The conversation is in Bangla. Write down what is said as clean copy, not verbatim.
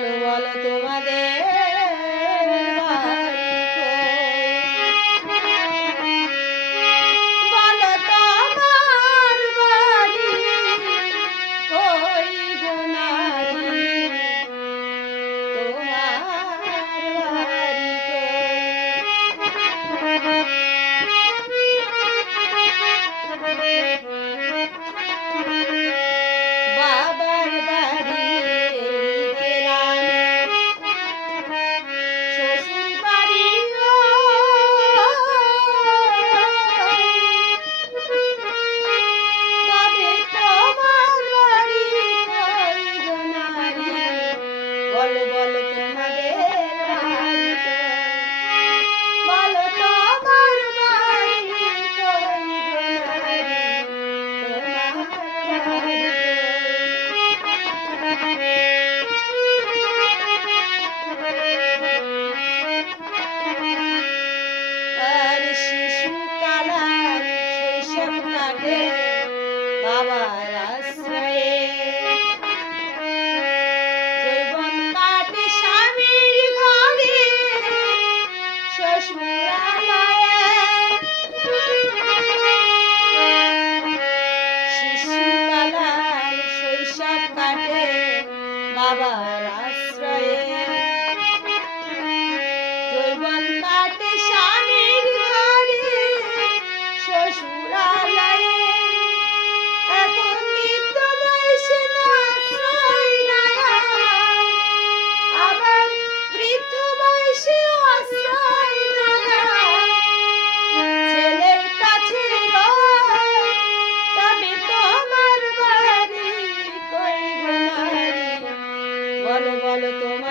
বলো বলো তোমাদের বাড়ি কই? বলো তোমার বাড়ি কই গো নারী, তোমার বাড়ি কই? বাবার বাড়ি শ্বশুর বাড়ি তবে তোমার বাড়ি কই গো নারী, বলো বলো তোমাদের বাড়ি কই? বলো তোমার বাড়ি কই গো নারী, তোমার বাড়ি আর শিশুকালার শৈশব কাটে বাবার আশ্রয়ে, যৌবন কাটে স্বামীর ঘরে শ্বশুরালয়ে। শিশুকালার শৈশব কাটে বাবার আশ্রয়ে, যৌবন কাটে স্বামীর ঘরে শ্বশুরালয়ে। এখন বৃদ্ধ বয়সে আশ্রয় নেয়, আবার বৃদ্ধ বয়সে আশ্রয় নেয়। ছেলের কাছে রয়, তবে তোমার বাড়ি কই গো নারী, বলো বলো তোমার